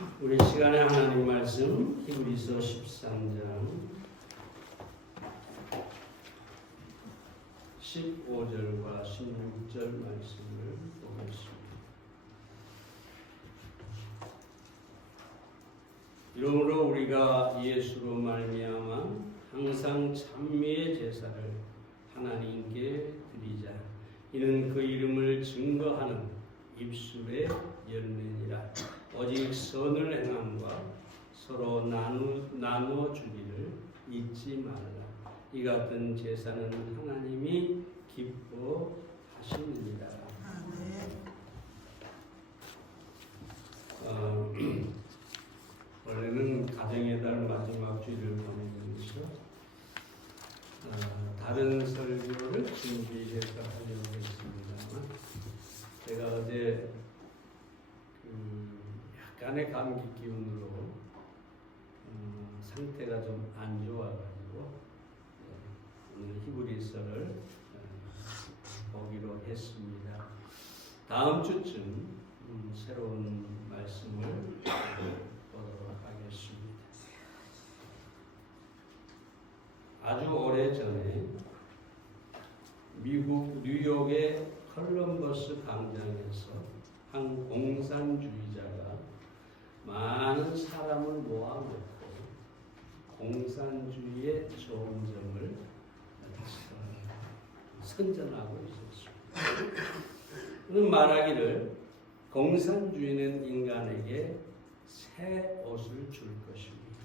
우리 시간에 하나님 말씀 히브리서 13장 15절과 16절 말씀을 보겠습니다. 이러므로 우리가 예수로 말미암아 항상 찬미의 제사를 하나님께 드리자. 이는 그 이름을 증거하는 입술의 열매니라. 오직 선을 행함과 서로 나누어 주기를 잊지 말라. 이 같은 제사는 하나님이 기뻐하십니다. 원래는 가정의 달 마지막 주일을 보내면서 다른 설교를 준비해서 하려고 했습니다만 제가 어제 약간의 감기 기운으로 상태가 좀 안 좋아가지고 오늘 히브리서를 보기로 했습니다. 다음 주쯤 새로운 말씀을 보도록 하겠습니다. 아주 오래전에 미국 뉴욕의 컬럼버스 광장에서 한 공산주의자가 많은 사람을 모아놓고 공산주의의 좋은 점을 선전하고 있었습니다. 그는 말하기를 공산주의는 인간에게 새 옷을 줄 것입니다.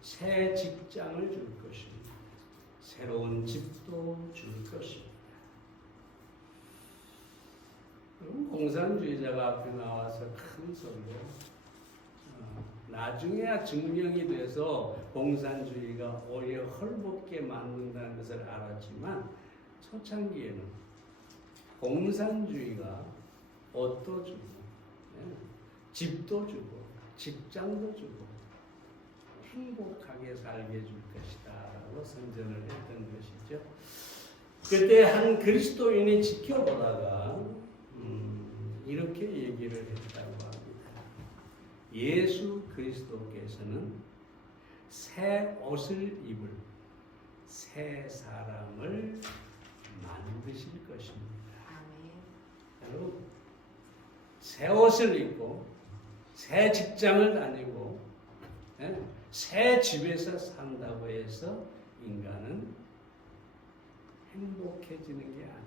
새 직장을 줄 것입니다. 새로운 집도 줄 것입니다. 공산주의자가 앞에 나와서 큰 소리로 나중에야 증명이 돼서 공산주의가 오히려 헐벗게 만든다는 것을 알았지만 초창기에는 공산주의가 옷도 주고 집도 주고 직장도 주고 행복하게 살게 줄 것이다 라고 선전을 했던 것이죠. 그때 한 그리스도인이 지켜보다가 이렇게 얘기를 했다고 합니다. 예수 그리스도께서는 새 옷을 입을 새 사람을 만드실 것입니다. 여러분, 새 옷을 입고 새 직장을 다니고 새 집에서 산다고 해서 인간은 행복해지는 게 아닙니다.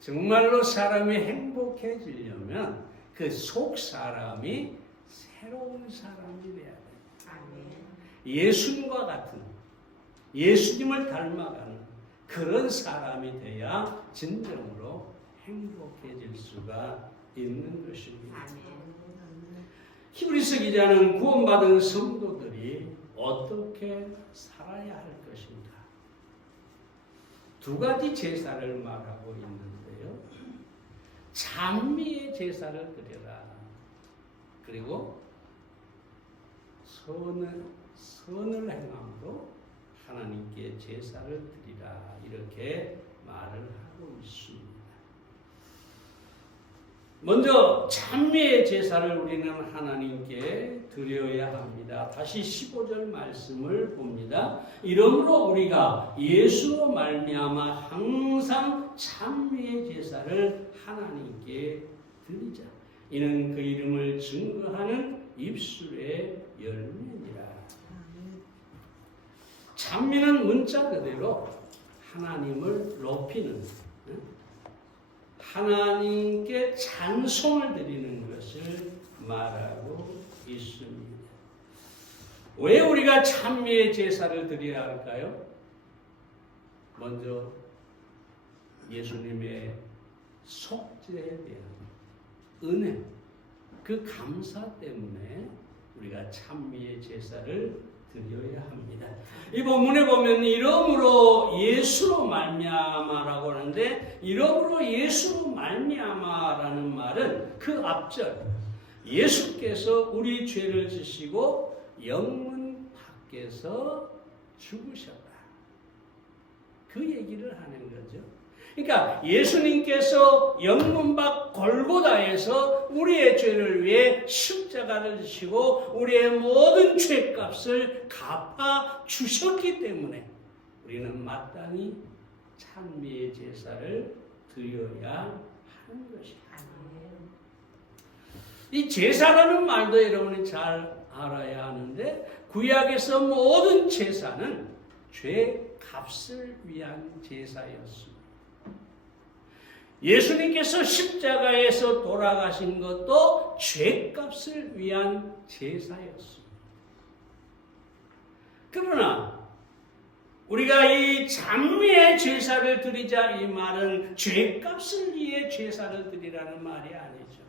정말로 사람이 행복해지려면 그 속 사람이 새로운 사람이 돼야 돼요. 예수님과 같은, 예수님을 닮아가는 그런 사람이 돼야 진정으로 행복해질 수가 있는 것입니다. 히브리서 기자는 구원받은 성도들이 어떻게 살아야 할 것인가? 두 가지 제사를 말하고 있는데요. 찬미의 제사를 드려라. 그리고 선을 행함으로 하나님께 제사를 드리라. 이렇게 말을 하고 있습니다. 먼저 찬미의 제사를 우리는 하나님께 드려야 합니다. 다시 15절 말씀을 봅니다. 이러므로 우리가 예수로 말미암아 항상 찬미의 제사를 하나님께 드리자. 이는 그 이름을 증거하는 입술의 열매니라. 찬미는 문자 그대로 하나님을 높이는, 하나님께 찬송을 드리는 것을 말하고 있습니다. 왜 우리가 찬미의 제사를 드려야 할까요? 먼저 예수님의 속죄에 대한 은혜, 그 감사 때문에 우리가 찬미의 제사를 드려야 합니다. 이 본문에 보면 이러므로 예수로 말미암아라고 하는데, 이러므로 예수로 말미암아라는 말은 그 앞절 예수께서 우리 죄를 지시고 영문 밖에서 죽으셨다. 그 얘기를 하는 거죠. 그러니까 예수님께서 영문박 골고다에서 우리의 죄를 위해 십자가를 지시고 우리의 모든 죄값을 갚아 주셨기 때문에 우리는 마땅히 찬미의 제사를 드려야 하는 것이다. 이 제사라는 말도 여러분이 잘 알아야 하는데 구약에서 모든 제사는 죄 값을 위한 제사였습니다. 예수님께서 십자가에서 돌아가신 것도 죄 값을 위한 제사였습니다. 그러나 우리가 이 찬미의 제사를 드리자 이 말은 죄 값을 위해 제사를 드리라는 말이 아니죠.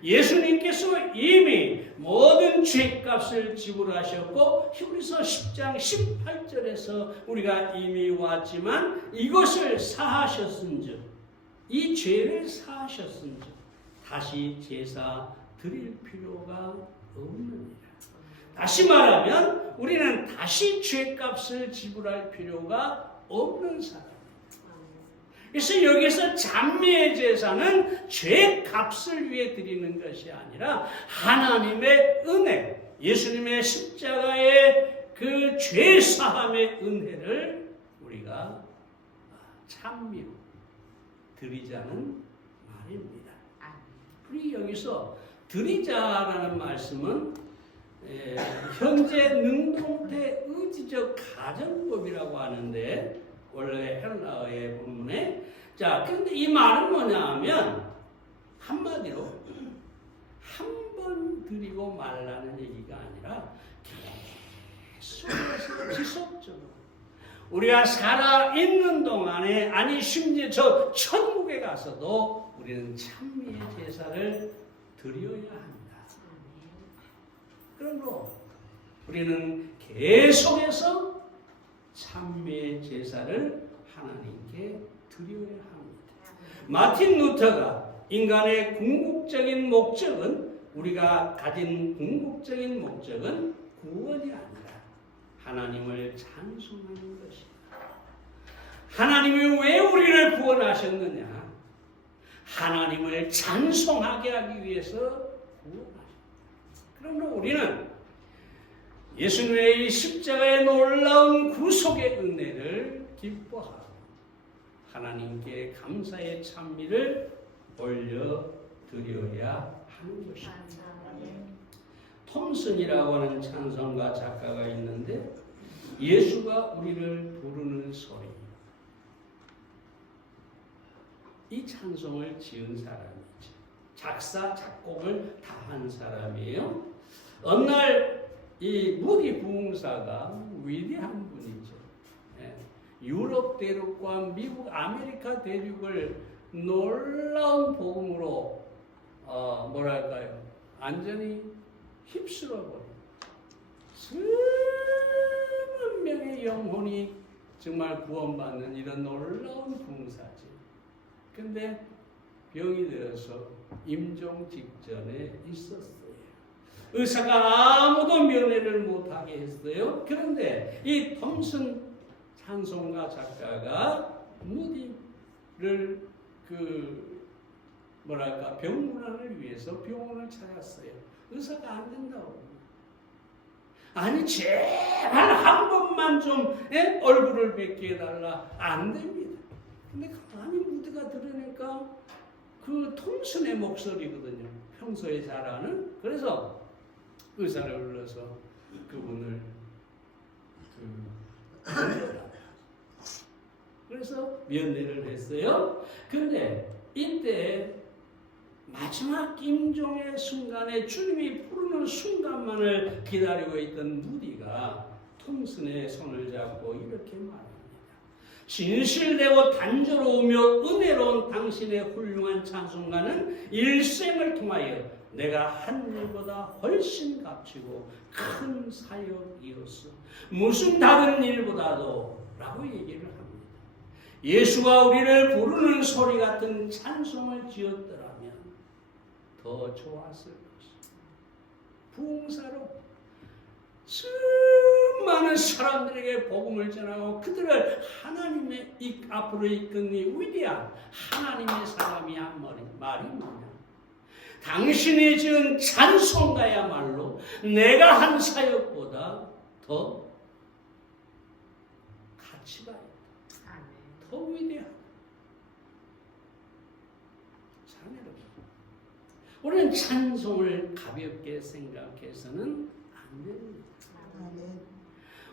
예수님께서 이미 모든 죄값을 지불하셨고 히브리서 10장 18절에서 우리가 이미 왔지만 이것을 사하셨은즉 이 죄를 사하셨은즉 다시 제사 드릴 필요가 없느니라. 다시 말하면 우리는 다시 죄값을 지불할 필요가 없는 사람. 그래서 여기서 찬미의 제사는 죄 값을 위해 드리는 것이 아니라 하나님의 은혜, 예수님의 십자가의 그 죄 사함의 은혜를 우리가 찬미로 드리자는 말입니다. 우리 여기서 드리자라는 말씀은 현재 능동태 의지적 가정법이라고 하는데 원래 헬라어의 본문에 그런데 이 말은 뭐냐 하면 한마디로 한 번 드리고 말라는 얘기가 아니라 계속해서 지속적으로 우리가 살아있는 동안에 아니 심지어 저 천국에 가서도 우리는 찬미의 제사를 드려야 합니다. 그러므로 우리는 계속해서 찬미의 제사를 하나님께 드려야 합니다. 마틴 루터가 인간의 궁극적인 목적은 우리가 가진 궁극적인 목적은 구원이 아니라 하나님을 찬송하는 것이다. 하나님이 왜 우리를 구원하셨느냐? 하나님을 찬송하게 하기 위해서 구원하셨다. 그러므로 우리는 예수님의 이 십자가의 놀라운 구속의 은혜를 기뻐하고 하나님께 감사의 찬미를 올려드려야 하는 것입니다. 톰슨이라고 하는 찬송가 작가가 있는데 예수가 우리를 부르는 소리, 이 찬송을 지은 사람이죠. 작사, 작곡을 다 한 사람이에요. 어느 날 이 무디 부흥사가 위대한 분이죠. 유럽 대륙과 미국, 아메리카 대륙을 놀라운 복음으로 완전히 휩쓸어버린 수만 명의 영혼이 정말 구원받는 이런 놀라운 부흥사지. 근데 병이 들어서 임종 직전에 있었어요. 의사가 아무도 면회를 못하게 했어요. 그런데 이 톰슨 찬송가 작가가 무디를 병문안을 위해서 병원을 찾았어요. 의사가 안 된다고. 아니 제발 한 번만 좀 얼굴을 뵙게 해달라. 안 됩니다. 근데 가만히 무디가 들으니까 그 톰슨의 목소리거든요. 평소에 잘 아는. 그래서 의사를 불러서 그분을 그래서 면회를 했어요. 근데 이때 마지막 임종의 순간에 주님이 부르는 순간만을 기다리고 있던 무디가 톰슨의 손을 잡고 이렇게 말합니다. 진실되고 단조로우며 은혜로운 당신의 훌륭한 찬송가는 일생을 통하여 내가 한 일보다 훨씬 값지고 큰 사역이었어. 무슨 다른 일보다도 라고 얘기를 합니다. 예수가 우리를 부르는 소리 같은 찬송을 지었더라면 더 좋았을 것이다. 부흥사로 수많은 수많은 사람들에게 복음을 전하고 그들을 하나님의 앞으로 이끄는 위대한 하나님의 사람이야. 말이 뭐냐? 당신이 지은 찬송가야말로 내가 한 사역보다 더 가치가 있다. 더 위대하다. 자녀들, 우리는 찬송을 가볍게 생각해서는 안 됩니다.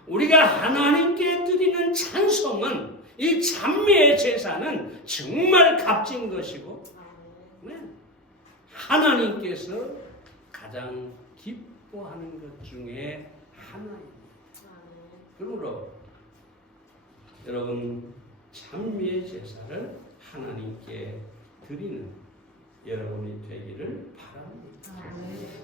우리가 하나님께 드리는 찬송은, 이 찬미의 제사는 정말 값진 것이고 하나님께서 가장 기뻐하는 것 중에 하나입니다. 그러므로 여러분, 찬미의 제사를 하나님께 드리는 여러분이 되기를 바랍니다.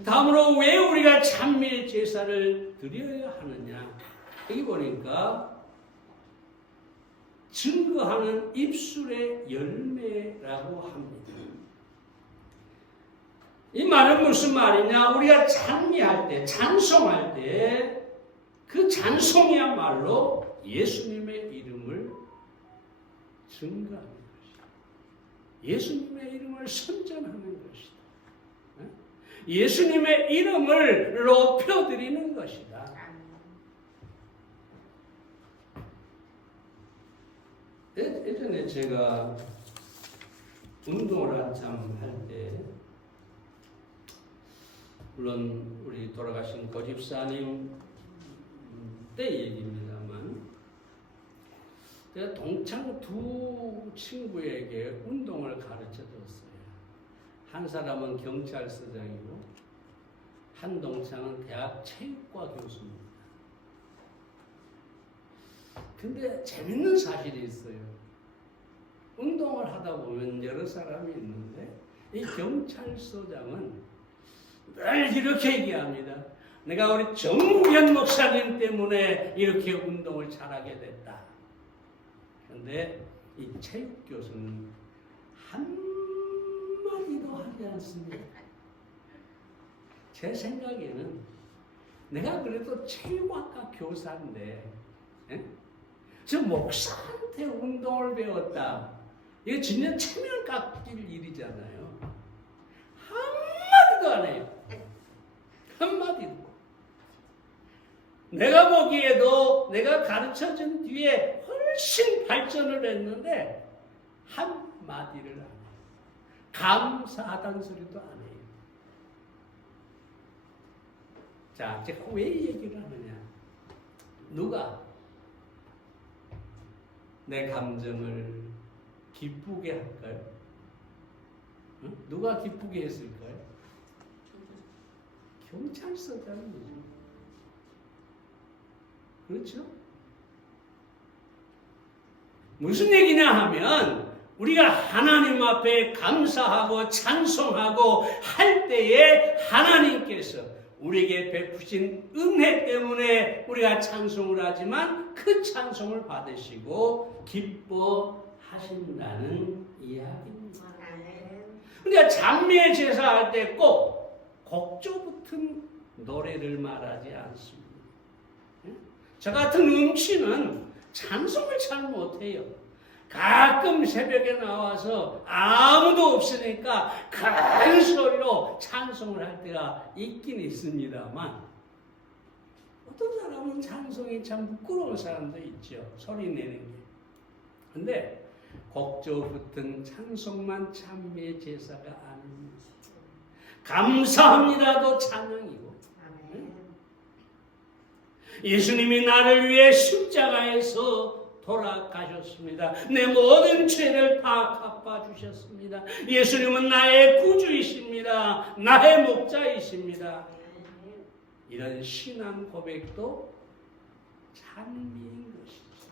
다음으로 왜 우리가 찬미의 제사를 드려야 하느냐? 여기 보니까 증거하는 입술의 열매라고 합니다. 이 말은 무슨 말이냐? 우리가 찬미할 때, 찬송할 때 그 찬송이야말로 예수님의 이름을 증거하는 것이다. 예수님의 이름을 선전하는 것이다. 예수님의 이름을 높여드리는 것이다. 예전에 제가 운동을 한참 할 때, 물론 우리 돌아가신 고집사님 때 얘기입니다만, 제가 동창 두 친구에게 운동을 가르쳐 줬어요. 한 사람은 경찰서장이고 한 동창은 대학 체육과 교수입니다. 근데 재밌는 사실이 있어요. 운동을 하다 보면 여러 사람이 있는데 이 경찰서장은 늘 이렇게 얘기합니다. 내가 우리 정무현 목사님 때문에 이렇게 운동을 잘하게 됐다. 그런데 이 체육교수는 한마디도 하지 않습니다. 제 생각에는 내가 그래도 체육학과 교사인데 저 목사한테 운동을 배웠다. 이거 진짜 체면 깎일 일이잖아요. 한마디도 안 해요. 한마디도. 내가 보기에도 내가 가르쳐준 뒤에 훨씬 발전을 했는데 한마디를 안 해요. 감사하다는 소리도 안 해요. 자, 제가 왜 얘기를 하느냐? 누가 내 감정을 기쁘게 할까요? 응? 누가 기쁘게 했을까요? 경찰서장이죠. 그렇죠? 무슨 얘기냐 하면 우리가 하나님 앞에 감사하고 찬송하고 할 때에 하나님께서 우리에게 베푸신 은혜 때문에 우리가 찬송을 하지만 그 찬송을 받으시고 기뻐하신다는 이야기입니다. 우리가 장미의 제사할 때 꼭 곡조 붙은 노래를 말하지 않습니다. 저 같은 음치는 찬송을 잘 못해요. 가끔 새벽에 나와서 아무도 없으니까 큰 소리로 찬송을 할 때가 있긴 있습니다만, 어떤 사람은 찬송이 참 부끄러운 사람도 있죠. 소리 내는 게. 근데 곡조 붙은 찬송만 찬미의 제사가 아닙니다. 감사합니다도 찬양이고, 예수님이 나를 위해 십자가에서 돌아가셨습니다. 내 모든 죄를 다 갚아주셨습니다. 예수님은 나의 구주이십니다. 나의 목자이십니다. 이런 신앙 고백도 찬미인 것이죠.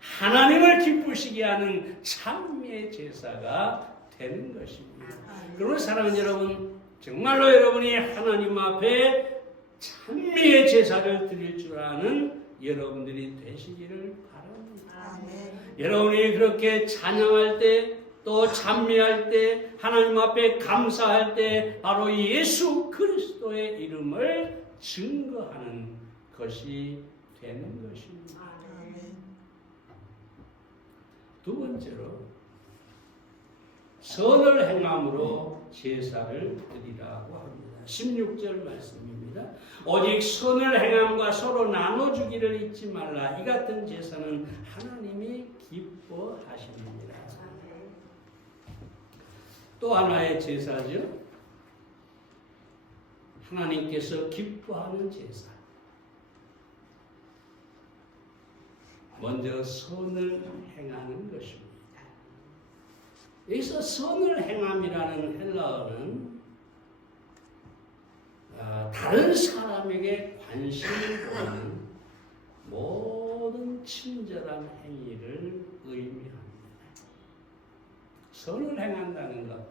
하나님을 기쁘시게 하는 찬미의 제사가 되는 것입니다. 그러면 사랑하는 여러분, 정말로 여러분이 하나님 앞에 찬미의 제사를 드릴 줄 아는 여러분들이 되시기를 바랍니다. 여러분이 그렇게 찬양할 때, 또 찬미할 때, 하나님 앞에 감사할 때 바로 예수 그리스도의 이름을 증거하는 것이 되는 것입니다. 아멘. 두 번째로 선을 행함으로 제사를 드리라고 합니다. 16절 말씀입니다. 오직 선을 행함과 서로 나눠주기를 잊지 말라. 이 같은 제사는 하나님이 기뻐하십니다. 또 하나의 제사죠. 하나님께서 기뻐하는 제사. 먼저 선을 행하는 것입니다. 여기서 선을 행함이라는 헬라어는 다른 사람에게 관심을 보이는 모든 친절한 행위를 의미합니다. 선을 행한다는 것,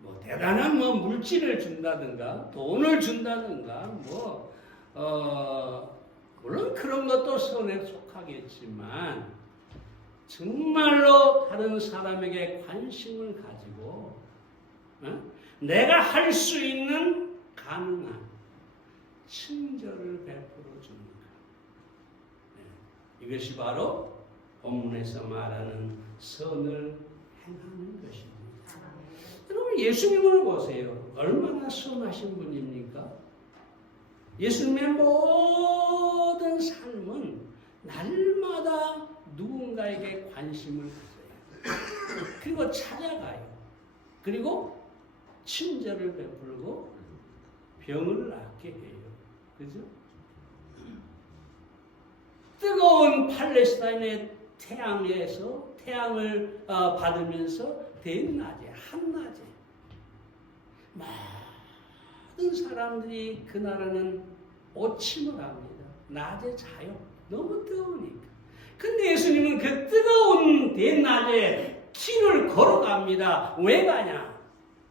뭐 대단한 물질을 준다든가 돈을 준다든가 물론 그런 것도 선에 속하겠지만 정말로 다른 사람에게 관심을 가지고 내가 할 수 있는 가능한 친절을 베풀어 주는 것. 이것이 바로 본문에서 말하는 선을 행하는 것입니다. 여러분 예수님을 보세요. 얼마나 선하신 분입니까? 예수님의 모든 삶은 날마다 누군가에게 관심을 가져요. 그리고 찾아가요. 그리고 친절을 베풀고 병을 낫게 해요. 그죠? 뜨거운 팔레스타인의 태양을 받으면서 대낮에 한낮에 많은 사람들이 그 나라는 오침을 합니다. 낮에 자요. 너무 뜨거우니까. 근데 예수님은 그 뜨거운 대낮에 길을 걸어갑니다. 왜 가냐?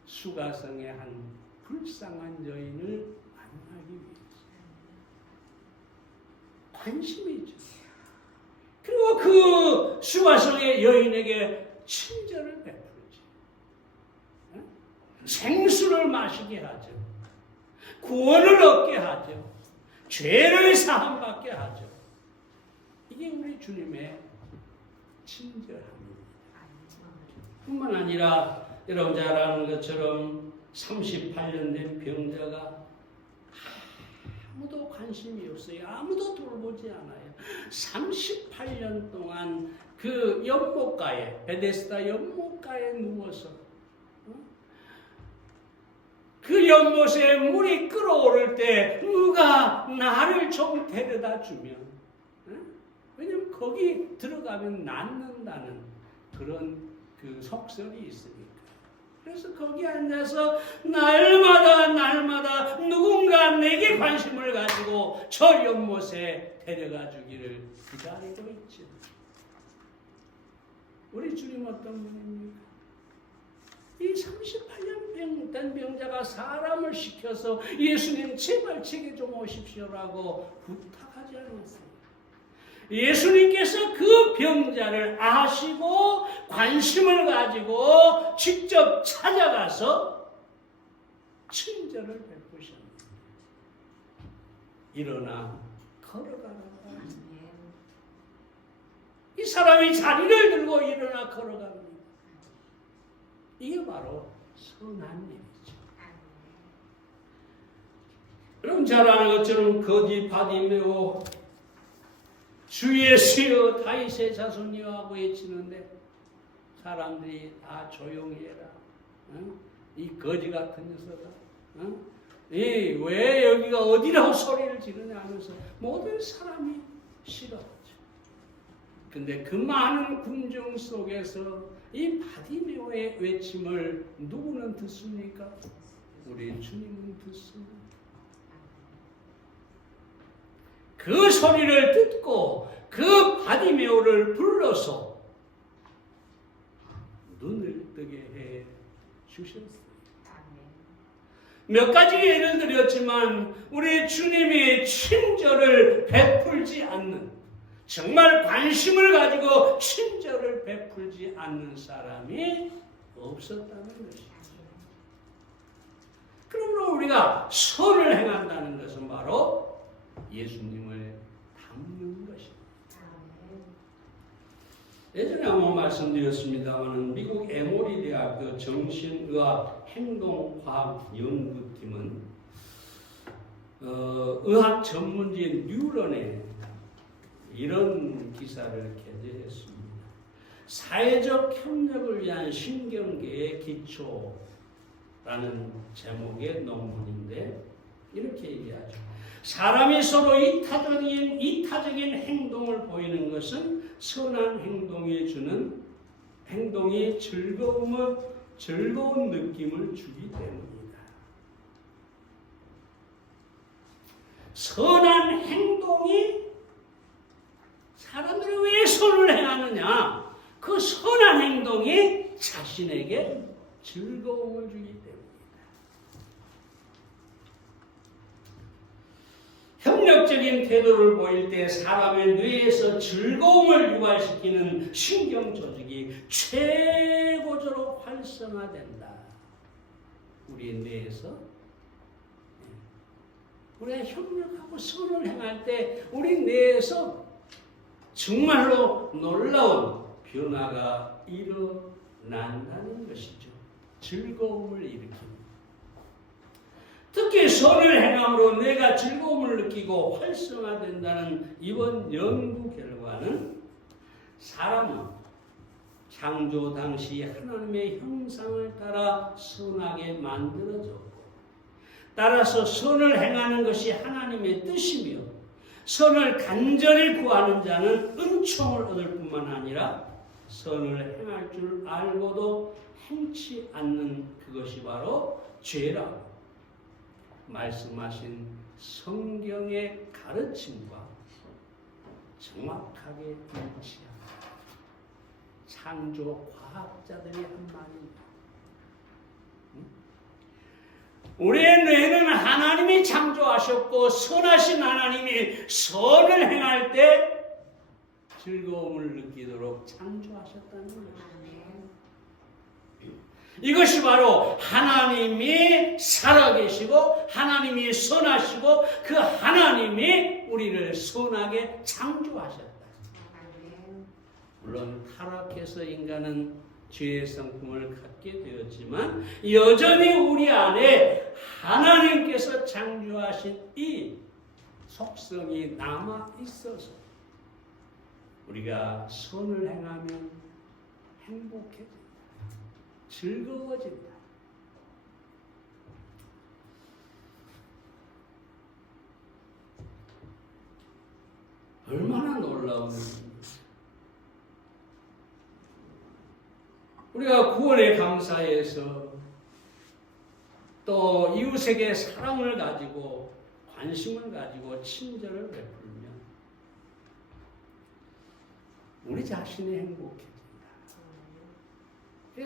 수가성의 한 불쌍한 여인을 만나기 위해서. 관심이 있죠. 그리고 그 수가성의 여인에게 친절을 베풀지. 생수를 마시게 하죠. 구원을 얻게 하죠. 죄를 사함받게 하죠. 이게 우리 주님의 친절함입니다. 뿐만 아니라 여러분 잘 아는 것처럼 38년 된 병자가 아무도 관심이 없어요. 아무도 돌보지 않아요. 38년 동안 그 연못가에, 베데스다 연못가에 누워서 그 연못에 물이 끓어오를 때 누가 나를 좀 데려다 주면, 왜냐면 거기 들어가면 낫는다는 그런 그 속설이 있으니까. 그래서 거기 앉아서 날마다 누군가 내게 관심을 가지고 저 연못에 데려가 주기를 기다리고 있죠. 우리 주님 어떤 분입니까? 이 38년 된 병자가 사람을 시켜서 예수님 제발 제게 좀 오십시오라고 부탁하지 않았어요. 예수님께서 그 병자를 아시고 관심을 가지고 직접 찾아가서 친절을 베푸셨습니다. 일어나 걸어가라고. 이 사람이 자리를 들고 일어나 걸어갑니다. 이게 바로 선한 일이죠. 여러분 잘 아는 것처럼 거지 바디메오 주 예수여 다윗의 자손이여 하고 외치는데 사람들이 다 조용히 해라. 이 거지 같은 녀석아. 왜 여기가 어디라고 소리를 지르냐 하면서 모든 사람이 싫어하죠. 근데 그 많은 군중 속에서 이 바디메오의 외침을 누구는 듣습니까? 우리 주님은 듣습니다. 그 소리를 듣고 그 바디메오를 불러서 눈을 뜨게 해 주셨어요. 몇 가지 예를 드렸지만 우리 주님이 친절을 베풀지 않는, 정말 관심을 가지고 친절을 베풀지 않는 사람이 없었다는 것이죠. 그러므로 우리가 선을 행한다는 것은 바로 예수님을 닮는 것입니다. 예전에 한번 말씀드렸습니다만 미국 에모리 대학교 정신의학 행동과학 연구팀은 의학 전문지인 뉴런에 이런 기사를 게재했습니다. 사회적 협력을 위한 신경계의 기초라는 제목의 논문인데 이렇게 얘기하죠. 사람이 서로 이타적인 행동을 보이는 것은 선한 행동이 즐거운 느낌을 주기 때문이다. 선한 행동이 사람들이 왜 선을 행하느냐? 그 선한 행동이 자신에게 즐거움을 주기 때문이다. 협력적인 태도를 보일 때 사람의 뇌에서 즐거움을 유발시키는 신경 조직이 최고조로 활성화된다. 우리 뇌에서 우리가 협력하고 선을 행할 때 우리 뇌에서 정말로 놀라운 변화가 일어난다는 것이죠. 즐거움을 일으킵니다. 특히 선을 행함으로 뇌가 즐거움을 느끼고 활성화된다는 이번 연구 결과는 사람은 창조 당시 하나님의 형상을 따라 선하게 만들어졌고 따라서 선을 행하는 것이 하나님의 뜻이며 선을 간절히 구하는 자는 은총을 얻을 뿐만 아니라 선을 행할 줄 알고도 행치 않는 그것이 바로 죄라고 말씀하신 성경의 가르침과 정확하게 일치합니다. 창조 과학자들이 한 말입니다. 우리의 뇌는 하나님이 창조하셨고 선하신 하나님이 선을 행할 때 즐거움을 느끼도록 창조하셨다는 것입니다. 이것이 바로 하나님이 살아계시고 하나님이 선하시고 그 하나님이 우리를 선하게 창조하셨다. 물론 타락해서 인간은 죄의 성품을 갖게 되었지만 여전히 우리 안에 하나님께서 창조하신 이 속성이 남아 있어서 우리가 선을 행하면 행복해집니다. 즐거워진다. 얼마나 놀라운 일입니까? 우리가 구원에 감사해서 또 이웃에게 사랑을 가지고 관심을 가지고 친절을 베풀면 우리 자신이 행복해진다.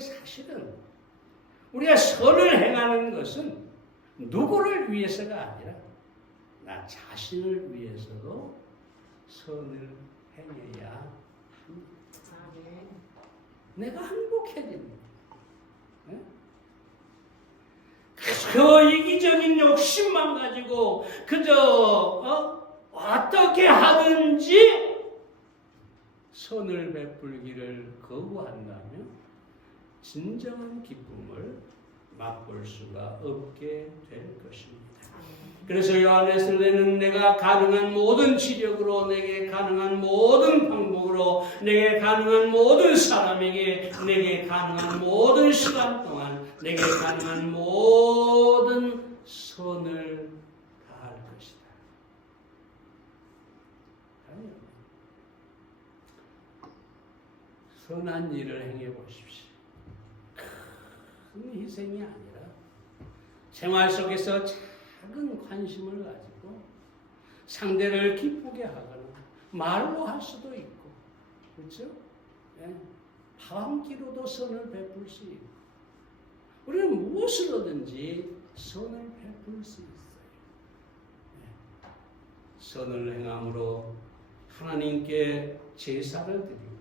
사실은 우리가 선을 행하는 것은 누구를 위해서가 아니라 나 자신을 위해서도 선을 행해야 합니다. 내가 행복해집니다. 그 이기적인 욕심만 가지고 그저 어떻게 하든지 선을 베풀기를 거부한다면 진정한 기쁨을 맛볼 수가 없게 될 것입니다. 그래서 요한에서는 내가 가능한 모든 지력으로, 내게 가능한 모든 방법으로, 내게 가능한 모든 사람에게, 내게 가능한 모든 시간 동안, 내게 가능한 모든 선을 다할 것이다. 아니요. 선한 일을 행해 보십시오. 큰 희생이 아니라 생활 속에서 작은 관심을 가지고 상대를 기쁘게 하거나 말로 할 수도 있고, 그렇죠? 밥 한 끼로도 선을 베풀 수 있고, 우리는 무엇으로든지 선을 베풀 수 있어요. 선을 행함으로 하나님께 제사를 드리고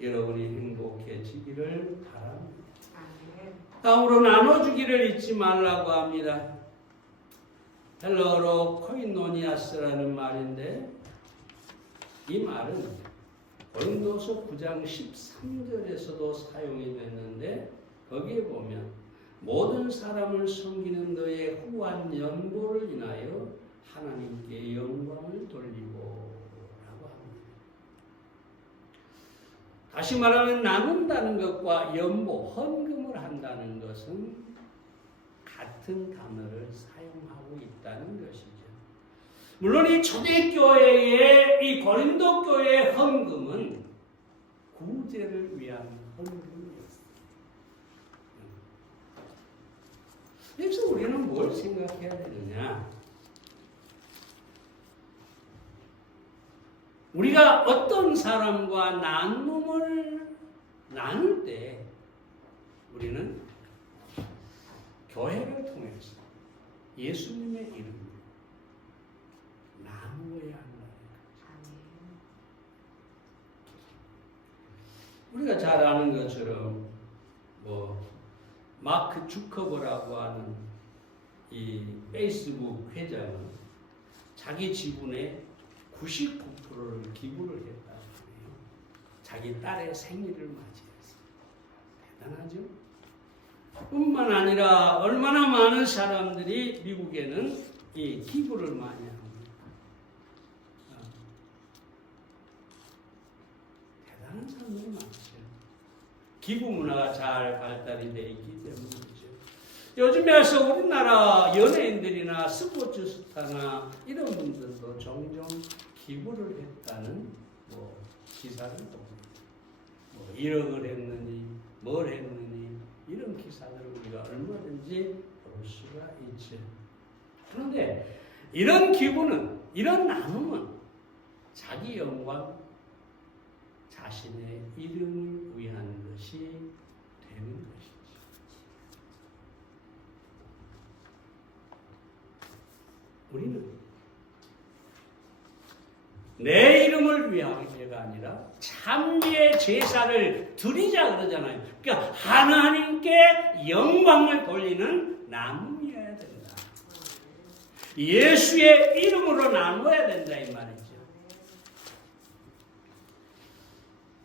여러분이 행복해지기를 바랍니다. 다음으로 나눠주기를 잊지 말라고 합니다. 헬러어로 코이노니아스라는 말인데 이 말은 고린도서 9장 13절에서도 사용이 됐는데 거기에 보면 모든 사람을 섬기는 너의 후한 연보를 인하여 하나님께 영광을 돌리고 라고 합니다. 다시 말하면 나눈다는 것과 연보, 헌금을 한다는 것은 같은 단어를 사용하고 있다는 것이죠. 물론 이 초대교회의 이 고린도 교회의 헌금은 구제를 위한 헌금이었어요. 그래서 우리는 뭘 생각해야 되느냐? 우리가 어떤 사람과 나눔을 나눌 때 우리는 교회를 통해서 예수님의 이름으로 나누어야 한다는 거죠. 우리가 잘 아는 것처럼 마크 주커버라고 하는 이 페이스북 회장은 자기 지분의 99%를 기부를 했다고 해요. 자기 딸의 생일을 맞이해서. 대단하죠? 뿐만 아니라 얼마나 많은 사람들이 미국에는 이 기부를 많이 합니다. 대단한 사람들이 많죠. 기부 문화가 잘 발달이 되어 있기 때문이죠. 요즘에서 우리나라 연예인들이나 스포츠 스타나 이런 분들도 종종 기부를 했다는 기사를 봅니다. 1억을 했느니 뭘 했느니 이런 기사들을 우리가 얼마든지 볼 수가 있죠. 그런데 이런 기부는, 이런 나눔은 자기 영광, 자신의 이름을 위한 것이 되는 것이죠. 우리는 내 이름을 위한 게가 아니라 참미의 제사를 드리자 그러잖아요. 그러니까 하나님께 영광을 돌리는 나눔이어야 된다. 예수의 이름으로 나눠야 된다 이 말이죠.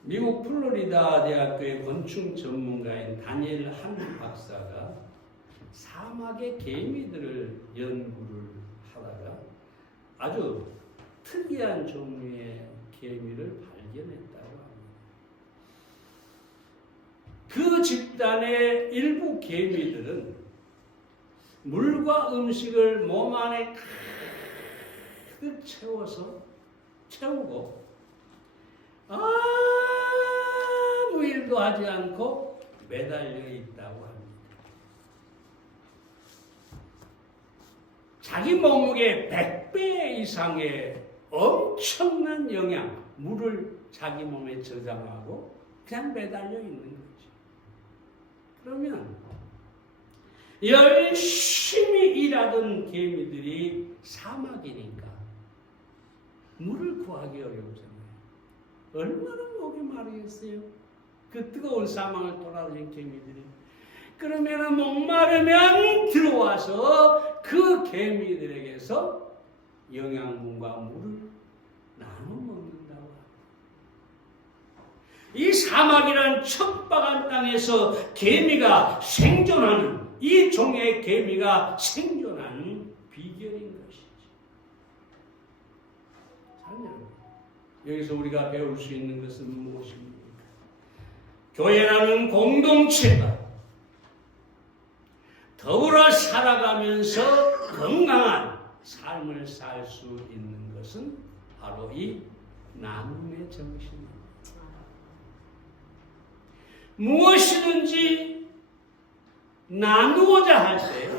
미국 플로리다 대학교의 건축 전문가인 다니엘 한 박사가 사막의 개미들을 연구를 하다가 아주 특이한 종류의 개미를 발견했다고 합니다. 그 집단의 일부 개미들은 물과 음식을 몸 안에 가득 채우고 아무 일도 하지 않고 매달려 있다고 합니다. 자기 몸무게 100배 이상의 엄청난 영양, 물을 자기 몸에 저장하고 그냥 매달려 있는 거죠. 그러면 열심히 일하던 개미들이 사막이니까 물을 구하기 어렵잖아요. 얼마나 목이 마르겠어요? 그 뜨거운 사막을 돌아다니는 개미들이. 그러면 목마르면 들어와서 그 개미들에게서 영양분과 물을 나눠 먹는다고 합니다. 이 사막이란 척박한 땅에서 개미가 생존하는, 이 종의 개미가 생존하는 비결인 것이죠. 여기서 우리가 배울 수 있는 것은 무엇입니까? 교회라는 공동체가 더불어 살아가면서 건강한 삶을 살 수 있는 것은 바로 이 나눔의 정신입니다. 무엇이든지 나누고자 할 때,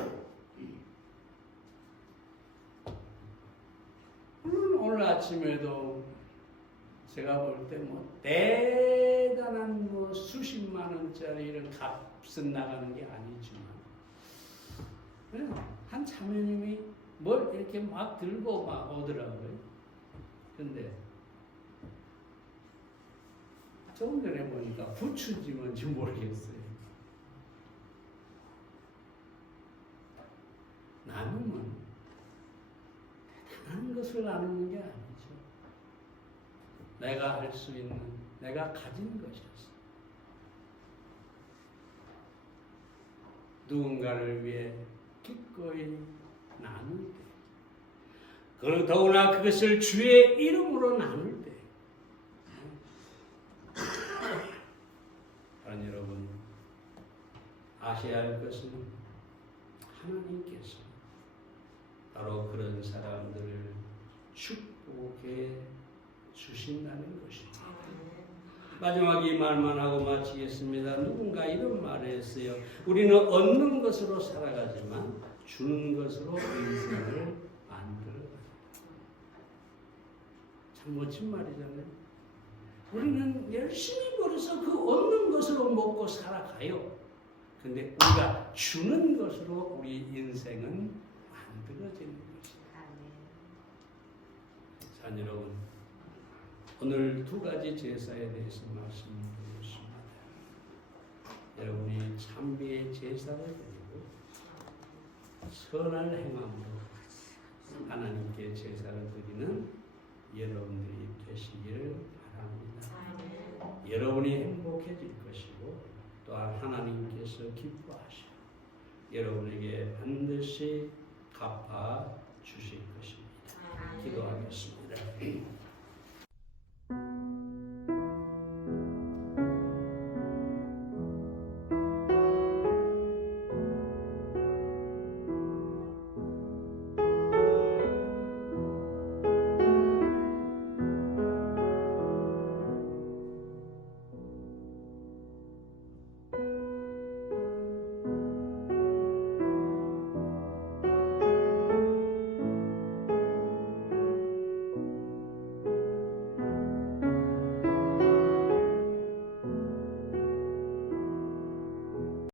오늘 아침에도 제가 볼 때 대단한 수십만 원짜리 이런 값은 나가는 게 아니지만, 한 자매님이 뭘 이렇게 막 들고 막 오더라고요. 근데 조금 전에 보니까 부추인지 뭔지 모르겠어요. 나눔은 하는 것을 나누는 게 아니죠. 내가 할 수 있는, 내가 가진 것이었어. 누군가를 위해 기꺼이 나눌 때, 그리고 더구나 그것을 주의 이름으로 나눌 때, 여러분 아셔야 할 것은 하나님께서 바로 그런 사람들을 축복해 주신다는 것입니다. 마지막 이 말만 하고 마치겠습니다. 누군가 이런 말을 했어요. 우리는 얻는 것으로 살아가지만 주는 것으로 인생을 만들어가자. 참 멋진 말이잖아요. 우리는 열심히 벌어서 그 얻는 것으로 먹고 살아가요. 근데 우리가 주는 것으로 우리 인생은 만들어지는 것입니다. 자, 여러분, 오늘 두 가지 제사에 대해서 말씀드리겠습니다. 여러분이 찬미의 제사를 드리고 선한 행함으로 하나님께 제사를 드리는 여러분들이 되시기를 바랍니다. 여러분이 행복해질 것이고 또한 하나님께서 기뻐하시고 여러분에게 반드시 갚아 주실 것입니다. 기도하겠습니다.